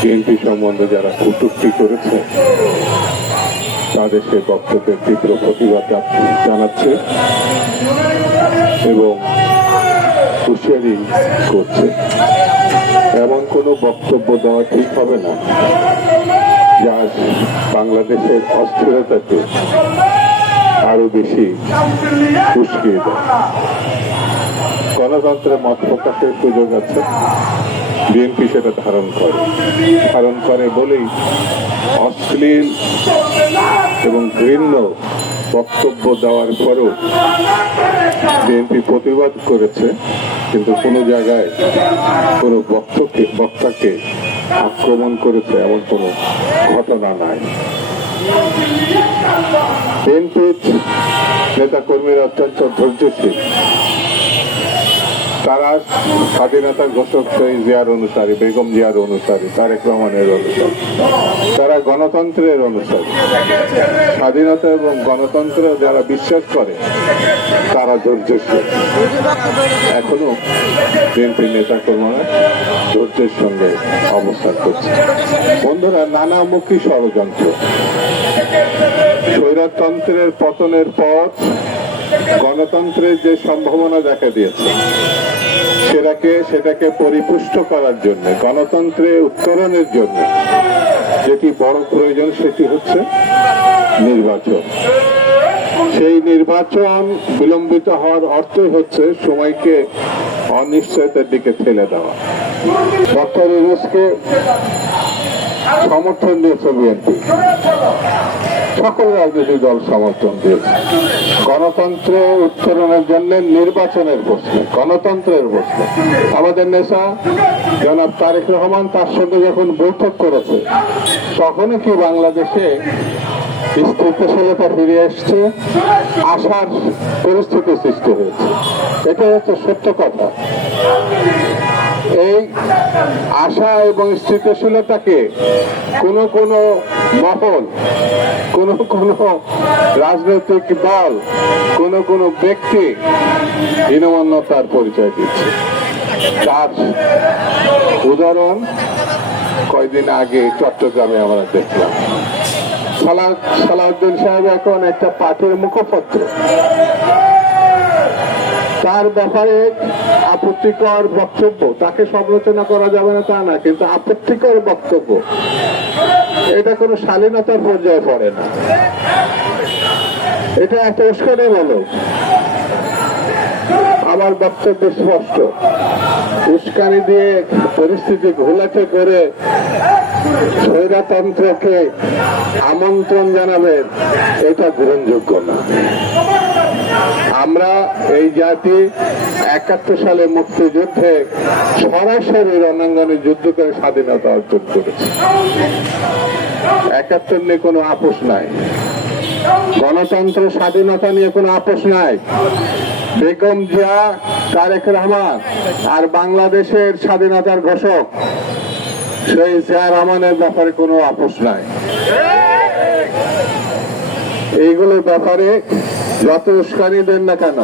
BNP সম্বন্ধে যারা কটূক্তি করেছে তাদের সেই বক্তব্যের তীব্র প্রতিবাদ জানাচ্ছে এবং হুঁশিয়ারি করছে। এমন কোনো বক্তব্য দেওয়া ঠিক হবে না যা বাংলাদেশের অস্থিরতাকে আরো বেশি উস্কিয়ে দেয়। গণতন্ত্রের মত প্রকাশের সুযোগ আছে, বিএনপি সেটা ধারণ করে বলেই অশ্লীল এবং ঘৃণ্য বক্তব্য দেওয়ার পরেও বিএনপি প্রতিবাদ করেছে, কিন্তু কোনো জায়গায় কোনো বক্তাকে আক্রমণ করেছে এমন কোনো ঘটনা নাই। বিএনপির নেতাকর্মীরা অত্যন্ত ধৈর্যশীল। তারা স্বাধীনতার ঘোষক শহীদ জিয়ার অনুসারী, বেগম জিয়ার অনুসারী, তারেক রহমানের অনুসারী। তারা গণতন্ত্রের অনুসারী। স্বাধীনতা এবং গণতন্ত্র যারা বিশ্বাস করে তারা ধৈর্যশীল। এখনো বিএনপির নেতাকর্মীরা ধৈর্যের সঙ্গে অবস্থান করছে। বন্ধুরা, নানামুখী ষড়যন্ত্র, স্বৈরতন্ত্রের পতনের পর গণতন্ত্রের যে সম্ভাবনা দেখা দিয়েছে সেটাকে পরিপুষ্ট করার জন্য, গণতন্ত্রে উত্তরণের জন্য যেটি বড় প্রয়োজন সেটি হচ্ছে নির্বাচন। সেই নির্বাচন বিলম্বিত হওয়ার অর্থই হচ্ছে সময়কে অনিশ্চয়তার দিকে ঠেলে দেওয়া। ডক্টর ইউনূসকে সমর্থন দিয়েছে বিএনপি, সকল রাজনৈতিক দল সমর্থন দিয়েছে। গণতন্ত্র উত্তরণের জন্য নির্বাচনের প্রশ্ন, গণতন্ত্রের প্রশ্ন। আমাদের নেতা জনাব তারেক রহমান তার সঙ্গে যখন বৈঠক করেছে তখনই কি বাংলাদেশে স্থিতিশীলতা ফিরে এসছে, আশার পরিস্থিতি সৃষ্টি হয়েছে। এটা হচ্ছে সত্য কথা। এই আশা এবং স্থিতিশীলতাকে কোনো মহল, কোনো রাজনৈতিক দল, কোনো ব্যক্তি হীনমন্যতার পরিচয় দিচ্ছে। তার উদাহরণ কয়েকদিন আগে চট্টগ্রামে আমরা দেখলাম। সালাউদ্দিন সাহেব এখন একটা পার্টির মুখপত্র। তার ব্যাপারে আপত্তিকর বক্তব্য, তাকে সমালোচনা করা যাবে না তা না, কিন্তু আপত্তিকর বক্তব্য এটা কোনো শালীনতার পর্যায়ে পড়ে না। এটা একটা উস্কানিমূলক। আমার বক্তব্য স্পষ্ট, উস্কানি দিয়ে পরিস্থিতি ঘোলাটে করে স্বৈরতন্ত্রকে আমন্ত্রণ জানাবেন, এটা গ্রহণযোগ্য না। আমরা এই জাতি ৭১ সালে মুক্তিযুদ্ধে সরাসরি রণাঙ্গনে যুদ্ধ করে স্বাধীনতা অর্জন করেছি। ৭১ নিয়ে কোনো আপোষ নাই, গণতন্ত্র স্বাধীনতা নিয়ে কোনো আপোষ নাই। বেগম জিয়া, তারেক রহমান আর বাংলাদেশের স্বাধীনতার ঘোষক সেই জিয়া রহমানের ব্যাপারে কোনো আপোষ নাই। এইগুলোর ব্যাপারে যত উস্কানি দেন না কেন,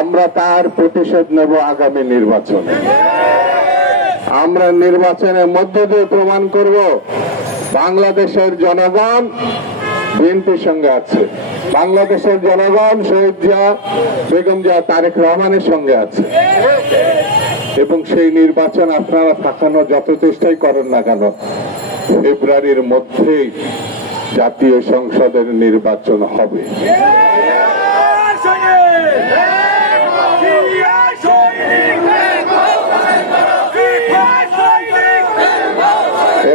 আমরা তার প্রতিশোধ নেব আগামী নির্বাচনে। আমরা নির্বাচনের মধ্য দিয়ে প্রমাণ করব বাংলাদেশের জনগণ বিএনপির সঙ্গে আছে, বাংলাদেশের জনগণ শহীদ জিয়া, বেগম জিয়া, তারেক রহমানের সঙ্গে আছে। এবং সেই নির্বাচন আপনারা ঠেকানোর যত চেষ্টাই করেন না কেন, ফেব্রুয়ারির মধ্যেই জাতীয় সংসদের নির্বাচন হবে।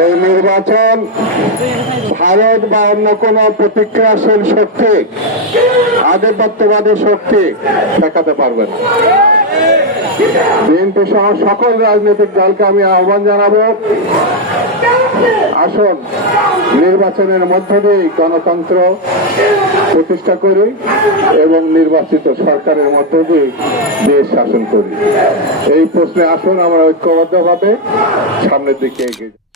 এই নির্বাচন ভারত বা অন্য কোন প্রতিক্রিয়াশীল শক্তি, আধিপত্যবাদী শক্তি ঠেকাতে পারবে না। বিএনপি সহ সকল রাজনৈতিক দলকে আমি আহ্বান জানাবো, আসুন নির্বাচনের মধ্য দিয়ে গণতন্ত্র প্রতিষ্ঠা করি এবং নির্বাচিত সরকারের মধ্য দিয়ে দেশ শাসন করি। এই প্রশ্নে আসুন আমরা ঐক্যবদ্ধভাবে সামনের দিকে এগিয়ে